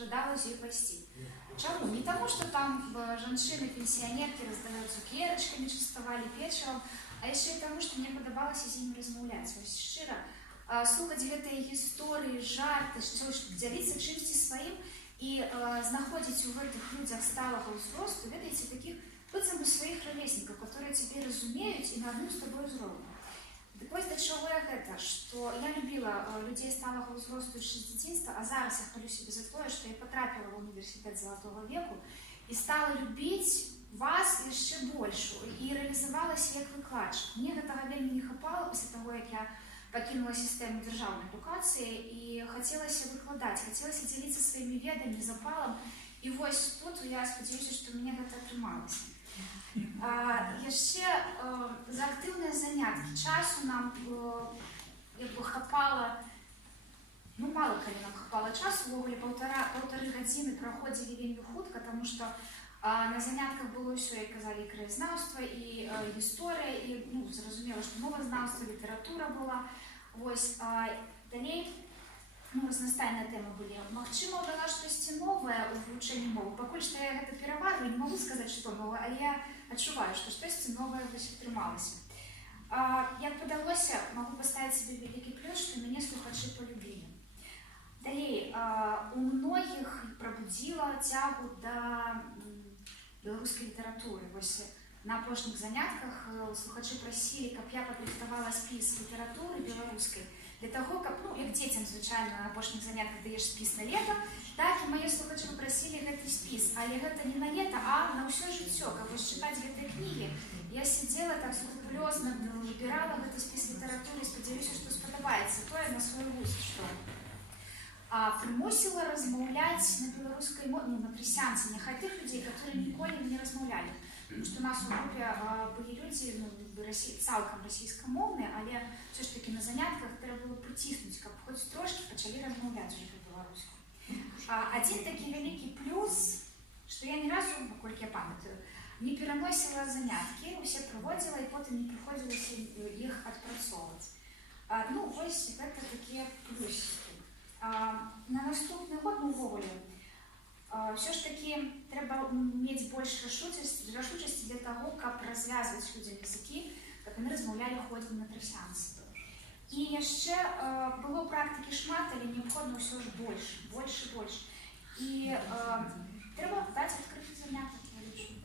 жадала з ёй пайсці. Чаму? Не таму, што там жанчыны-пенсіянеркі раздаваць цукерачкамі, частавалі печывам, а яшчэ і таму, што мне падабалася з імі размаўляць. Вось шчыра слухаць гэтыя гісторыі, жарты, дзяліцца чымсьці сваім і знаходзіць у гэтых людзях сталага ўзросту, ведаеце, такіх быццам у сваіх равеснікаў, которые цябе разумеюць і на адным з табой узроўні. Дык вось да чаго я гэта, што я любіла людзей сталага ўзросту яшчэ з дзяцінства, а зараз я хвалю сябе за тое, што я патрапіла ва ўніверсітэт залатога веку і стала любіць вас яшчэ больш і рэалізавалася як выкладчык. Мне гэтага вельмі не хапала пасля таго, як я пакінула сістэму дзяржаўнай адукацыі і хацелася выкладаць, хацелася дзяліцца сваімі ведамі, запалам. І вось тут я спадзяюся, што мне гэта атрымалася. Яшчэ за актыўныя заняткі часу нам хапала, ну мала калі нам хапала часу, увогуле паўтары гадзіны праходзілі вельмі хутка, таму што на занятках было ўсё, як казалі, і краязнаўства, і гісторыя, і зразумела, што мовазнаўства, літаратура была. Вось, далей разнастайныя тэмы былі. Магчыма, дала штосьці новае ў вывучэнні мовы. Пакуль што я гэта пераварваю, не магу сказаць, што новае, але я адчуваю, што штосьці новае атрымалася. Як падалося, магу паставіць сабе вялікі плюс, што мяне слухачы полюбілі. Далей, у многіх прабудзіла цягу да беларускай літаратуры. Вось на апошніх занятках слухачы прасілі, каб я падрыхтавала спіс літаратуры беларускай, для таго, каб, як дзецям, звычайна, на апошніх занятках даеш спіс на лета, так і мае слухачы папрасілі гэты спіс. Але гэта не на лета, а на ўсё жыццё. Каб вось чытаць гэтыя кнігі, я сидзела так скрупулёзна, выбірала гэты спіс літаратуры, спадзяюся, што спадабаецца тое на свой густ, што. Прымусіла размаўляць на беларускай мове, на трысянцы, няхай тых людзей, которые ніколі не размаўлялі. Потому что у нас у групе были люди, цалкам расійскамоўныя, але все ж таки на занятках трэба было прыціснуць, каб хоць трошки пачалі размаўляць уже па-беларуску. Адзін такі вялікі плюс, што я ні разу, наколькі я памятаю, не пераносіла заняткі, усе праводзіла і потым не прыходзілася іх адпрацоўваць. Вось гэта такія плюсікі. На наступны год, увогуле, все ж таки трэба мець больш рашучасці для таго, каб развязваць людзям языкі, каб яны размаўлялі ходзілі на трасянцы. І яшчэ было практыкі шмат, але неабходна ўсё ж больш. І трэба даць адкрыты занятак, я лічу.